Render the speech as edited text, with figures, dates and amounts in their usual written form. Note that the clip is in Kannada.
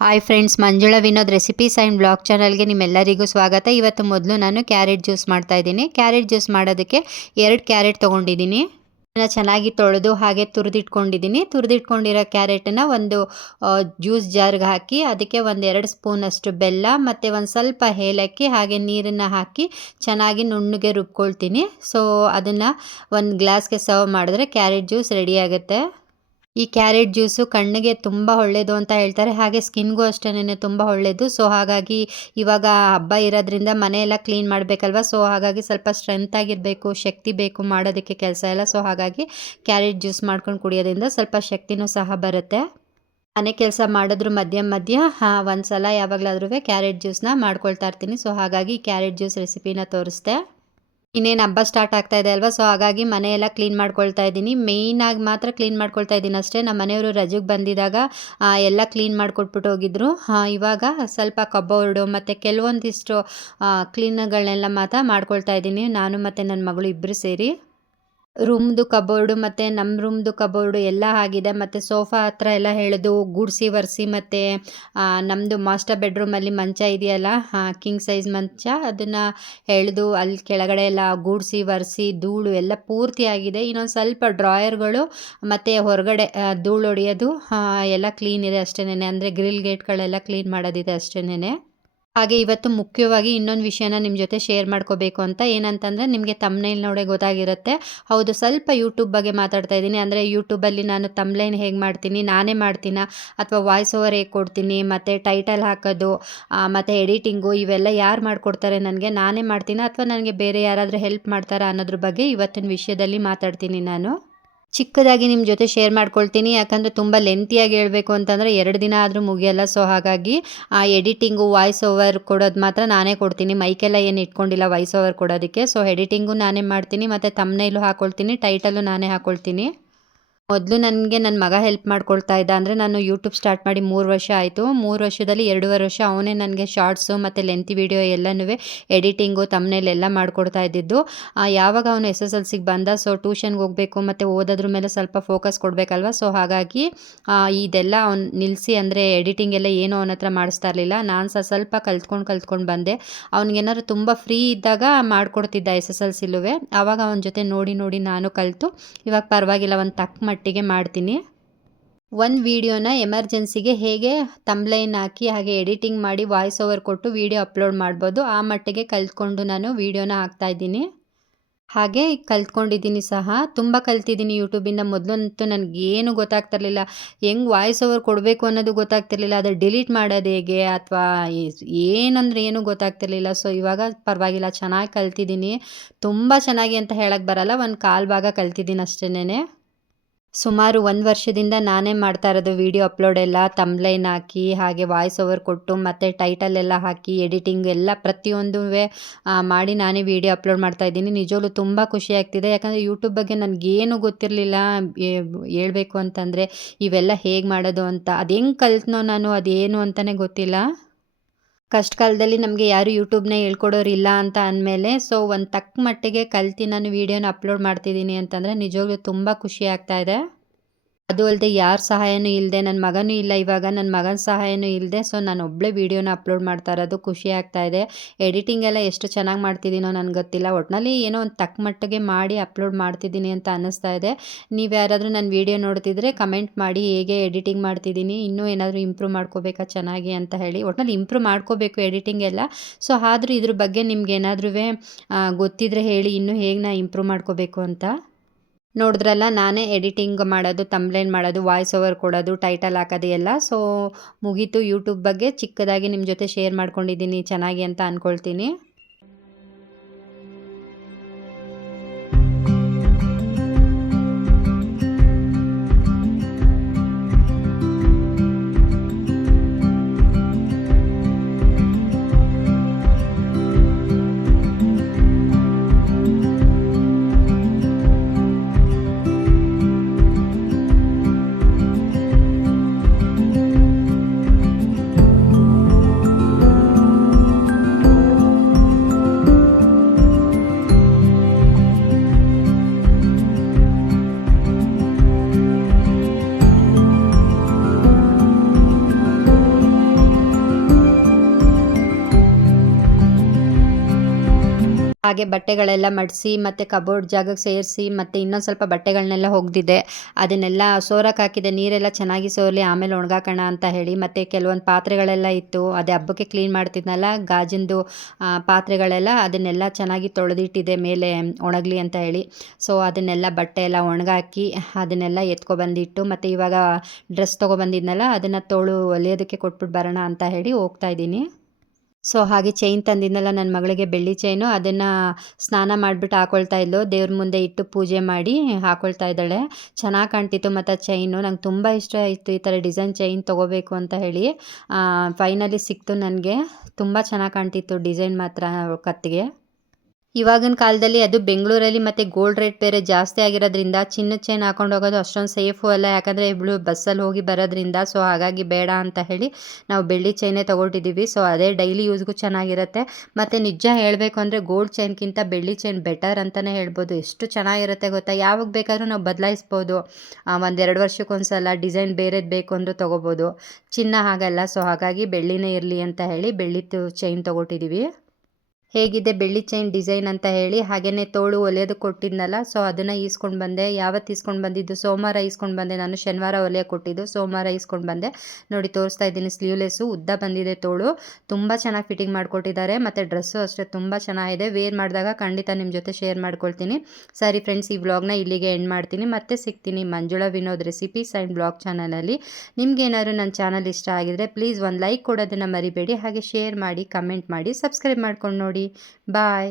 Hi friends, Manjula Vinod recipes and blog ಚಾನಲ್ಗೆ ನಿಮ್ಮೆಲ್ಲರಿಗೂ ಸ್ವಾಗತ. ಇವತ್ತು ಮೊದಲು ನಾನು ಕ್ಯಾರೆಟ್ ಜ್ಯೂಸ್ ಮಾಡ್ತಾಯಿದ್ದೀನಿ. ಕ್ಯಾರೆಟ್ ಜ್ಯೂಸ್ ಮಾಡೋದಕ್ಕೆ 2 ಕ್ಯಾರೆಟ್ ತೊಗೊಂಡಿದ್ದೀನಿ. ಅದನ್ನು ಚೆನ್ನಾಗಿ ತೊಳೆದು ಹಾಗೆ ತುರಿದಿಟ್ಕೊಂಡಿದ್ದೀನಿ. ತುರಿದಿಟ್ಕೊಂಡಿರೋ ಕ್ಯಾರೆಟನ್ನು ಒಂದು ಜ್ಯೂಸ್ ಜಾರ್ಗೆ ಹಾಕಿ ಅದಕ್ಕೆ 1-2 ಸ್ಪೂನಷ್ಟು ಬೆಲ್ಲ ಮತ್ತು ಒಂದು ಸ್ವಲ್ಪ ಏಲಕ್ಕಿ ಹಾಗೆ ನೀರನ್ನು ಹಾಕಿ ಚೆನ್ನಾಗಿ ನುಣ್ಣಗೆ ರುಬ್ಕೊಳ್ತೀನಿ. ಸೊ ಅದನ್ನು ಒಂದು ಗ್ಲಾಸ್ಗೆ ಸರ್ವ್ ಮಾಡಿದ್ರೆ ಕ್ಯಾರೆಟ್ ಜ್ಯೂಸ್ ರೆಡಿ ಆಗುತ್ತೆ. ಈ ಕ್ಯಾರೆಟ್ ಜ್ಯೂಸು ಕಣ್ಣಿಗೆ ತುಂಬ ಒಳ್ಳೆಯದು ಅಂತ ಹೇಳ್ತಾರೆ, ಹಾಗೆ ಸ್ಕಿನ್ಗೂ ಅಷ್ಟೇ ತುಂಬ ಒಳ್ಳೆಯದು. ಸೊ ಹಾಗಾಗಿ ಇವಾಗ ಹಬ್ಬ ಇರೋದ್ರಿಂದ ಮನೆಯೆಲ್ಲ ಕ್ಲೀನ್ ಮಾಡಬೇಕಲ್ವ, ಸೊ ಹಾಗಾಗಿ ಸ್ವಲ್ಪ ಸ್ಟ್ರೆಂತ್ ಆಗಿರಬೇಕು, ಶಕ್ತಿ ಬೇಕು ಮಾಡೋದಕ್ಕೆ ಕೆಲಸ ಎಲ್ಲ. ಸೊ ಹಾಗಾಗಿ ಕ್ಯಾರೆಟ್ ಜ್ಯೂಸ್ ಮಾಡ್ಕೊಂಡು ಕುಡಿಯೋದ್ರಿಂದ ಸ್ವಲ್ಪ ಶಕ್ತಿನೂ ಸಹ ಬರುತ್ತೆ. ಮನೆ ಕೆಲಸ ಮಾಡಿದ್ರು ಮಧ್ಯ ಒಂದು ಸಲ ಯಾವಾಗಲಾದ್ರೂ ಕ್ಯಾರೆಟ್ ಜ್ಯೂಸನ್ನ ಮಾಡ್ಕೊಳ್ತಾ ಇರ್ತೀನಿ. ಸೊ ಹಾಗಾಗಿ ಕ್ಯಾರೆಟ್ ಜ್ಯೂಸ್ ರೆಸಿಪಿನ ತೋರಿಸ್ದೆ. ಇನ್ನೇನು ಹಬ್ಬ ಸ್ಟಾರ್ಟ್ ಆಗ್ತಾ ಇದೆ ಅಲ್ವಾ, ಸೊ ಹಾಗಾಗಿ ಮನೆಯೆಲ್ಲ ಕ್ಲೀನ್ ಮಾಡ್ಕೊಳ್ತಾ ಇದ್ದೀನಿ. ಮೇಯ್ನಾಗಿ ಮಾತ್ರ ಕ್ಲೀನ್ ಮಾಡ್ಕೊಳ್ತಾ ಇದ್ದೀನಿ ಅಷ್ಟೇ. ನಮ್ಮ ಮನೆಯವರು ರಜೆಗೆ ಬಂದಿದ್ದಾಗ ಎಲ್ಲ ಕ್ಲೀನ್ ಮಾಡಿಕೊಟ್ಬಿಟ್ಟು ಹೋಗಿದ್ರು. ಇವಾಗ ಸ್ವಲ್ಪ ಕಬೋರ್ಡು ಮತ್ತು ಕೆಲವೊಂದಿಷ್ಟು ಕ್ಲೀನ್ಗಳನ್ನೆಲ್ಲ ಮಾತ್ರ ಮಾಡ್ಕೊಳ್ತಾ ಇದ್ದೀನಿ, ನಾನು ಮತ್ತು ನನ್ನ ಮಗಳು ಇಬ್ಬರು ಸೇರಿ. ರೂಮ್ದು ಕಬೋರ್ಡು ಮತ್ತು ನಮ್ಮ ರೂಮ್ದು ಕಬೋರ್ಡು ಎಲ್ಲ ಆಗಿದೆ, ಮತ್ತು ಸೋಫಾ ಹತ್ರ ಎಲ್ಲ ಎಳೆದು ಗುಡಿಸಿ ಒರೆಸಿ, ಮತ್ತು ನಮ್ಮದು ಮಾಸ್ಟರ್ ಬೆಡ್ರೂಮಲ್ಲಿ ಮಂಚ ಇದೆಯಲ್ಲ, ಕಿಂಗ್ ಸೈಜ್ ಮಂಚ, ಅದನ್ನು ಎಳೆದು ಅಲ್ಲಿ ಕೆಳಗಡೆ ಎಲ್ಲ ಗುಡಿಸಿ ಒರೆಸಿ ಧೂಳು ಎಲ್ಲ ಪೂರ್ತಿ ಆಗಿದೆ. ಇನ್ನೊಂದು ಸ್ವಲ್ಪ ಡ್ರಾಯರ್ಗಳು ಮತ್ತು ಹೊರಗಡೆ ಧೂಳು ಹೊಡೆಯೋದು ಎಲ್ಲ ಕ್ಲೀನ್ ಇದೆ ಅಷ್ಟೇನೆ, ಅಂದರೆ ಗ್ರಿಲ್ ಗೇಟ್ಗಳೆಲ್ಲ ಕ್ಲೀನ್ ಮಾಡೋದಿದೆ ಅಷ್ಟೇನೆ. ಹಾಗೆ ಇವತ್ತು ಮುಖ್ಯವಾಗಿ ಇನ್ನೊಂದು ವಿಷಯನ ನಿಮ್ಮ ಜೊತೆ ಶೇರ್ ಮಾಡ್ಕೋಬೇಕು ಅಂತ, ಏನಂತಂದರೆ ನಿಮಗೆ ತಮ್ನೈಲ್ ನೋಡೇ ಗೊತ್ತಾಗಿರುತ್ತೆ. ಹೌದು, ಸ್ವಲ್ಪ ಯೂಟ್ಯೂಬ್ ಬಗ್ಗೆ ಮಾತಾಡ್ತಾ ಇದ್ದೀನಿ. ಅಂದರೆ ಯೂಟ್ಯೂಬಲ್ಲಿ ನಾನು ತಮ್ಲೈನ್ ಹೇಗೆ ಮಾಡ್ತೀನಿ, ನಾನೇ ಮಾಡ್ತೀನ ಅಥವಾ ವಾಯ್ಸ್ ಓವರ್ ಹೇಗೆ ಕೊಡ್ತೀನಿ, ಮತ್ತು ಟೈಟಲ್ ಹಾಕೋದು ಮತ್ತು ಎಡಿಟಿಂಗು ಇವೆಲ್ಲ ಯಾರು ಮಾಡಿಕೊಡ್ತಾರೆ ನನಗೆ, ನಾನೇ ಮಾಡ್ತೀನ ಅಥವಾ ನನಗೆ ಬೇರೆ ಯಾರಾದರೂ ಹೆಲ್ಪ್ ಮಾಡ್ತಾರಾ ಅನ್ನೋದ್ರ ಬಗ್ಗೆ ಇವತ್ತಿನ ವಿಷಯದಲ್ಲಿ ಮಾತಾಡ್ತೀನಿ. ನಾನು ಚಿಕ್ಕದಾಗಿ ನಿಮ್ಮ ಜೊತೆ ಶೇರ್ ಮಾಡ್ಕೊಳ್ತೀನಿ, ಯಾಕಂದರೆ ತುಂಬ ಲೆಂತಿಯಾಗಿ ಹೇಳಬೇಕು ಅಂತಂದರೆ 2 ದಿನ ಆದರೂ ಮುಗಿಯಲ್ಲ. ಸೊ ಹಾಗಾಗಿ ಎಡಿಟಿಂಗು ವಾಯ್ಸ್ ಓವರ್ ಕೊಡೋದು ಮಾತ್ರ ನಾನೇ ಕೊಡ್ತೀನಿ. ಮೈಕೆಲ್ಲ ಏನು ಇಟ್ಕೊಂಡಿಲ್ಲ ವಾಯ್ಸ್ ಓವರ್ ಕೊಡೋದಕ್ಕೆ. ಸೊ ಎಡಿಟಿಂಗು ನಾನೇ ಮಾಡ್ತೀನಿ, ಮತ್ತು ತಮ್ನೈಲು ಹಾಕ್ಕೊಳ್ತೀನಿ, ಟೈಟಲು ನಾನೇ ಹಾಕ್ಕೊಳ್ತೀನಿ. ಮೊದಲು ನನಗೆ ನನ್ನ ಮಗ ಹೆಲ್ಪ್ ಮಾಡ್ಕೊಳ್ತಾ ಇದ್ದ. ಅಂದರೆ ನಾನು ಯೂಟ್ಯೂಬ್ ಸ್ಟಾರ್ಟ್ ಮಾಡಿ 3 ವರ್ಷ ಆಯಿತು. 3 ವರ್ಷದಲ್ಲಿ 2.5 ವರ್ಷ ಅವನೇ ನನಗೆ ಶಾರ್ಟ್ಸು ಮತ್ತು ಲೆಂತಿ ವೀಡಿಯೋ ಎಲ್ಲನೂ ಎಡಿಟಿಂಗು ತಮ್ನೇಲ್ ಎಲ್ಲ ಮಾಡಿಕೊಡ್ತಾ ಇದ್ದಿದ್ದು. ಯಾವಾಗ ಅವನು SSLCಗೆ ಬಂದ, ಸೊ ಟ್ಯೂಷನ್ಗೆ ಹೋಗಬೇಕು ಮತ್ತು ಓದೋದ್ರ ಮೇಲೆ ಸ್ವಲ್ಪ ಫೋಕಸ್ ಕೊಡಬೇಕಲ್ವ, ಸೊ ಹಾಗಾಗಿ ಇದೆಲ್ಲ ಅವ್ನು ನಿಲ್ಲಿಸಿ, ಅಂದರೆ ಎಡಿಟಿಂಗ್ ಎಲ್ಲ ಏನೂ ಅವನ ಹತ್ರ ಮಾಡಿಸ್ತಾ ಇರಲಿಲ್ಲ. ನಾನು ಸ್ವಲ್ಪ ಕಲ್ತ್ಕೊಂಡು ಬಂದೆ. ಅವ್ನಿಗೇನಾದ್ರು ತುಂಬ ಫ್ರೀ ಇದ್ದಾಗ ಮಾಡಿಕೊಡ್ತಿದ್ದ SSLCಲೂ. ಆವಾಗ ಅವನ ಜೊತೆ ನೋಡಿ ನಾನು ಕಲಿತು ಇವಾಗ ಪರವಾಗಿಲ್ಲ, ಒಂದು ತಕ್ಕ ಮಟ್ಟಿಗೆ ಮಾಡ್ತೀನಿ. ಒಂದು ವೀಡಿಯೋನ ಎಮರ್ಜೆನ್ಸಿಗೆ ಹೇಗೆ ತಮ್ಲೈನ್ ಹಾಕಿ ಹಾಗೆ ಎಡಿಟಿಂಗ್ ಮಾಡಿ ವಾಯ್ಸ್ ಓವರ್ ಕೊಟ್ಟು ವೀಡಿಯೋ ಅಪ್ಲೋಡ್ ಮಾಡ್ಬೋದು, ಆ ಮಟ್ಟಿಗೆ ಕಲ್ತ್ಕೊಂಡು ನಾನು ವೀಡಿಯೋನ ಹಾಕ್ತಾಯಿದ್ದೀನಿ. ಹಾಗೆ ಕಲ್ತ್ಕೊಂಡಿದ್ದೀನಿ ಸಹ, ತುಂಬ ಕಲ್ತಿದ್ದೀನಿ ಯೂಟ್ಯೂಬಿಂದ. ಮೊದಲಂತೂ ನನಗೇನು ಗೊತ್ತಾಗ್ತಿರ್ಲಿಲ್ಲ, ಹೆಂಗೆ ವಾಯ್ಸ್ ಓವರ್ ಕೊಡಬೇಕು ಅನ್ನೋದು ಗೊತ್ತಾಗ್ತಿರ್ಲಿಲ್ಲ, ಅದು ಡಿಲೀಟ್ ಮಾಡೋದು ಹೇಗೆ ಅಥವಾ ಏನಂದರೆ ಏನೂ ಗೊತ್ತಾಗ್ತಿರ್ಲಿಲ್ಲ. ಸೊ ಇವಾಗ ಪರವಾಗಿಲ್ಲ, ಚೆನ್ನಾಗಿ ಕಲ್ತಿದ್ದೀನಿ. ತುಂಬ ಚೆನ್ನಾಗಿ ಅಂತ ಹೇಳಕ್ಕೆ ಬರಲ್ಲ, ಒಂದು 1/4 ಭಾಗ ಕಲ್ತಿದ್ದೀನಿ ಅಷ್ಟೇನೆ. ಸುಮಾರು 1 ವರ್ಷದಿಂದ ನಾನೇ ಮಾಡ್ತಾ ಇರೋದು ವೀಡಿಯೋ ಅಪ್ಲೋಡ್ ಎಲ್ಲ, ತಮ್ಲೈನ್ ಹಾಕಿ ಹಾಗೆ ವಾಯ್ಸ್ ಓವರ್ ಕೊಟ್ಟು ಮತ್ತು ಟೈಟಲ್ ಎಲ್ಲ ಹಾಕಿ ಎಡಿಟಿಂಗ್ ಎಲ್ಲ ಪ್ರತಿಯೊಂದು ಮಾಡಿ ನಾನೇ ವೀಡಿಯೋ ಅಪ್ಲೋಡ್ ಮಾಡ್ತಾ ಇದ್ದೀನಿ. ನಿಜವಾಗ್ಲೂ ತುಂಬ ಖುಷಿ ಆಗ್ತಿದೆ, ಯಾಕಂದರೆ ಯೂಟ್ಯೂಬ್ ಬಗ್ಗೆ ನನಗೇನು ಗೊತ್ತಿರಲಿಲ್ಲ. ಹೇಳ್ಬೇಕು ಅಂತಂದರೆ ಇವೆಲ್ಲ ಹೇಗೆ ಮಾಡೋದು ಅಂತ, ಅದು ಹೆಂಗೆ ಕಲ್ತ್ನೋ ನಾನು, ಅದೇನು ಅಂತಲೇ ಗೊತ್ತಿಲ್ಲ. ಕಷ್ಟ ಕಾಲದಲ್ಲಿ ನಮಗೆ ಯಾರು ಯೂಟ್ಯೂಬ್ನ ಹೇಳ್ಕೊಡೋರಿಲ್ಲ ಅಂತ ಅಂದಮೇಲೆ, ಸೊ ಒಂದು ತಕ್ಕ ಮಟ್ಟಿಗೆ ಕಲ್ತು ನಾನು ವೀಡಿಯೋನ ಅಪ್ಲೋಡ್ ಮಾಡ್ತಿದ್ದೀನಿ ಅಂತಂದರೆ ನಿಜವಾಗ್ಲೂ ತುಂಬ ಖುಷಿ ಆಗ್ತಾಯಿದೆ. ಅದು ಅಲ್ಲದೆ ಯಾರ ಸಹಾಯನೂ ಇಲ್ಲದೆ, ನನ್ನ ಮಗನೂ ಇಲ್ಲ ಇವಾಗ, ನನ್ನ ಮಗನ ಸಹಾಯನೂ ಇಲ್ಲದೆ, ಸೊ ನಾನು ಒಬ್ಬಳೇ ವೀಡಿಯೋನ ಅಪ್ಲೋಡ್ ಮಾಡ್ತಾ ಇರೋದು ಖುಷಿ ಆಗ್ತಾಯಿದೆ. ಎಡಿಟಿಂಗ್ ಎಲ್ಲ ಎಷ್ಟು ಚೆನ್ನಾಗಿ ಮಾಡ್ತಿದ್ದೀನೋ ನನಗೆ ಗೊತ್ತಿಲ್ಲ, ಒಟ್ಟಿನಲ್ಲಿ ಏನೋ ಒಂದು ತಕ್ಕ ಮಟ್ಟಿಗೆ ಮಾಡಿ ಅಪ್ಲೋಡ್ ಮಾಡ್ತಿದ್ದೀನಿ ಅಂತ ಅನ್ನಿಸ್ತಾ ಇದೆ. ನೀವು ಯಾರಾದರೂ ನನ್ನ ವೀಡಿಯೋ ನೋಡ್ತಿದ್ರೆ ಕಮೆಂಟ್ ಮಾಡಿ, ಹೇಗೆ ಎಡಿಟಿಂಗ್ ಮಾಡ್ತಿದ್ದೀನಿ, ಇನ್ನೂ ಏನಾದರೂ ಇಂಪ್ರೂವ್ ಮಾಡ್ಕೋಬೇಕಾ ಚೆನ್ನಾಗಿ ಅಂತ ಹೇಳಿ. ಒಟ್ಟಿನಲ್ಲಿ ಇಂಪ್ರೂವ್ ಮಾಡ್ಕೋಬೇಕು ಎಡಿಟಿಂಗ್ ಎಲ್ಲ. ಸೊ ಆದರೂ ಇದ್ರ ಬಗ್ಗೆ ನಿಮ್ಗೆ ಏನಾದ್ರೂ ಗೊತ್ತಿದ್ರೆ ಹೇಳಿ, ಇನ್ನೂ ಹೇಗೆ ನಾ ಇಂಪ್ರೂವ್ ಮಾಡ್ಕೋಬೇಕು ಅಂತ. ನೋಡಿದ್ರಲ್ಲ, ನಾನೇ ಎಡಿಟಿಂಗ್ ಮಾಡೋದು, ತಮ್ಲೈನ್ ಮಾಡೋದು, ವಾಯ್ಸ್ ಓವರ್ ಕೊಡೋದು, ಟೈಟಲ್ ಹಾಕೋದು ಎಲ್ಲ. ಸೊ ಮುಗೀತು. ಯೂಟ್ಯೂಬ್ ಬಗ್ಗೆ ಚಿಕ್ಕದಾಗಿ ನಿಮ್ಮ ಜೊತೆ ಶೇರ್ ಮಾಡ್ಕೊಂಡಿದ್ದೀನಿ, ಚೆನ್ನಾಗಿ ಅಂತ ಅಂದ್ಕೊಳ್ತೀನಿ. ಹಾಗೆ ಬಟ್ಟೆಗಳೆಲ್ಲ ಮಡಿಸಿ ಮತ್ತು ಕಬೋರ್ಡ್ ಜಾಗಕ್ಕೆ ಸೇರಿಸಿ ಮತ್ತು ಇನ್ನೊಂದು ಸ್ವಲ್ಪ ಬಟ್ಟೆಗಳನ್ನೆಲ್ಲ ಒಗ್ದಿದ್ದೆ. ಅದನ್ನೆಲ್ಲ ಸೋರಕ್ಕೆ ಹಾಕಿದೆ. ನೀರೆಲ್ಲ ಚೆನ್ನಾಗಿ ಸೋರಲಿ ಆಮೇಲೆ ಒಣಗಾಕೋಣ ಅಂತ ಹೇಳಿ. ಮತ್ತು ಕೆಲವೊಂದು ಪಾತ್ರೆಗಳೆಲ್ಲ ಇತ್ತು, ಅದೇ ಹಬ್ಬಕ್ಕೆ ಕ್ಲೀನ್ ಮಾಡ್ತಿದ್ನಲ್ಲ ಗಾಜಿಂದು ಪಾತ್ರೆಗಳೆಲ್ಲ, ಅದನ್ನೆಲ್ಲ ಚೆನ್ನಾಗಿ ತೊಳೆದಿಟ್ಟಿದ್ದೆ ಮೇಲೆ ಒಣಗಲಿ ಅಂತ ಹೇಳಿ. ಸೊ ಅದನ್ನೆಲ್ಲ ಬಟ್ಟೆ ಎಲ್ಲ ಒಣಗಾಕಿ ಅದನ್ನೆಲ್ಲ ಎತ್ಕೊಬಂದಿಟ್ಟು, ಮತ್ತು ಇವಾಗ ಡ್ರೆಸ್ ತೊಗೊಬಂದಿದ್ನಲ್ಲ ಅದನ್ನು ಹೊಲಿಯೋದಕ್ಕೆ ಕೊಟ್ಬಿಟ್ಟು ಬರೋಣ ಅಂತ ಹೇಳಿ ಹೋಗ್ತಾ ಇದ್ದೀನಿ. ಸೊ ಹಾಗೆ ಚೈನ್ ತಂದಿದ್ನಲ್ಲ ನನ್ನ ಮಗಳಿಗೆ, ಬೆಳ್ಳಿ ಚೈನು, ಅದನ್ನು ಸ್ನಾನ ಮಾಡಿಬಿಟ್ಟು ಹಾಕೊಳ್ತಾ ಇದ್ಲು. ದೇವ್ರ ಮುಂದೆ ಇಟ್ಟು ಪೂಜೆ ಮಾಡಿ ಹಾಕೊಳ್ತಾ ಇದ್ದಾಳೆ. ಚೆನ್ನಾಗಿ ಕಾಣ್ತಿತ್ತು ಮತ್ತು ಚೈನು ನಂಗೆ ತುಂಬ ಇಷ್ಟ ಆಯಿತು. ಈ ಥರ ಡಿಸೈನ್ ಚೈನ್ ತೊಗೋಬೇಕು ಅಂತ ಹೇಳಿ ಫೈನಲಿ ಸಿಕ್ತು ನನಗೆ. ತುಂಬ ಚೆನ್ನಾಗಿ ಕಾಣ್ತಿತ್ತು ಡಿಸೈನ್ ಮಾತ್ರ ಕತ್ತಿಗೆ. ಇವಾಗಿನ ಕಾಲದಲ್ಲಿ ಅದು ಬೆಂಗಳೂರಲ್ಲಿ ಮತ್ತು ಗೋಲ್ಡ್ ರೇಟ್ ಬೇರೆ ಜಾಸ್ತಿ ಆಗಿರೋದ್ರಿಂದ ಚಿನ್ನದ ಚೈನ್ ಹಾಕೊಂಡು ಹೋಗೋದು ಅಷ್ಟೊಂದು ಸೇಫು ಅಲ್ಲ, ಯಾಕಂದರೆ ಇವಳು ಬಸ್ಸಲ್ಲಿ ಹೋಗಿ ಬರೋದ್ರಿಂದ. ಸೊ ಹಾಗಾಗಿ ಬೇಡ ಅಂತ ಹೇಳಿ ನಾವು ಬೆಳ್ಳಿ ಚೈನೇ ತೊಗೊಟ್ಟಿದ್ದೀವಿ. ಸೊ ಅದೇ ಡೈಲಿ ಯೂಸ್ಗೂ ಚೆನ್ನಾಗಿರುತ್ತೆ. ಮತ್ತು ನಿಜ ಹೇಳಬೇಕು ಅಂದರೆ ಗೋಲ್ಡ್ ಚೈನ್ಗಿಂತ ಬೆಳ್ಳಿ ಚೈನ್ ಬೆಟರ್ ಅಂತಲೇ ಹೇಳ್ಬೋದು. ಎಷ್ಟು ಚೆನ್ನಾಗಿರುತ್ತೆ ಗೊತ್ತಾ, ಯಾವಾಗ ಬೇಕಾದ್ರೂ ನಾವು ಬದಲಾಯಿಸ್ಬೋದು. 1-2 ವರ್ಷಕ್ಕೊಂದ್ಸಲ ಡಿಸೈನ್ ಬೇರೆದು ಬೇಕು ಅಂದರೂ ತೊಗೋಬೋದು. ಚಿನ್ನ ಹಾಗಲ್ಲ. ಸೊ ಹಾಗಾಗಿ ಬೆಳ್ಳಿನೇ ಇರಲಿ ಅಂತ ಹೇಳಿ ಬೆಳ್ಳಿದು ಚೈನ್ ತೊಗೊಟ್ಟಿದ್ದೀವಿ. ಹೇಗಿದೆ ಬೆಳ್ಳಿ ಚೈನ್ ಡಿಸೈನ್ ಅಂತ ಹೇಳಿ. ಹಾಗೆಯೇ ತೋಳು ಹೊಲಿಯೋದಕ್ಕೆ ಕೊಟ್ಟಿದ್ನಲ್ಲ, ಸೊ ಅದನ್ನು ಈಸ್ಕೊಂಡು ಬಂದೆ. ಯಾವತ್ತು ಈಸ್ಕೊಂಡು ಬಂದಿದ್ದು, ಸೋಮವಾರ ಈಸ್ಕೊಂಡು ಬಂದೆ ನಾನು. ಶನಿವಾರ ಹೊಲಿಯೋಕೆ ಕೊಟ್ಟಿದ್ದು, ಸೋಮವಾರ ಈಸ್ಕೊಂಡು ಬಂದೆ. ನೋಡಿ ತೋರಿಸ್ತಾ ಇದ್ದೀನಿ, ಸ್ಲೀವ್ಲೆಸ್ಸು ಉದ್ದ ಬಂದಿದೆ ತೋಳು. ತುಂಬ ಚೆನ್ನಾಗಿ ಫಿಟ್ಟಿಂಗ್ ಮಾಡಿಕೊಟ್ಟಿದ್ದಾರೆ. ಮತ್ತು ಡ್ರೆಸ್ಸು ಅಷ್ಟೇ ತುಂಬ ಚೆನ್ನಾಗಿದೆ. ವೇರ್ ಮಾಡಿದಾಗ ಖಂಡಿತ ನಿಮ್ಮ ಜೊತೆ ಶೇರ್ ಮಾಡ್ಕೊಳ್ತೀನಿ. ಸರಿ ಫ್ರೆಂಡ್ಸ್, ಈ ವ್ಲಾಗ್ನ ಇಲ್ಲಿಗೆ ಎಂಡ್ ಮಾಡ್ತೀನಿ. ಮತ್ತೆ ಸಿಗ್ತೀನಿ Manjula Vinod recipes and blog ಚಾನಲಲ್ಲಿ. ನಿಮ್ಗೇನಾದ್ರು ನನ್ನ ಚಾನಲ್ ಇಷ್ಟ ಆಗಿದ್ರೆ ಪ್ಲೀಸ್ ಒಂದು ಲೈಕ್ ಕೊಡೋದನ್ನು ಮರಿಬೇಡಿ. ಹಾಗೆ ಶೇರ್ ಮಾಡಿ, ಕಮೆಂಟ್ ಮಾಡಿ, ಸಬ್ಸ್ಕ್ರೈಬ್ ಮಾಡ್ಕೊಂಡು ನೋಡಿ. ಬಾಯ್.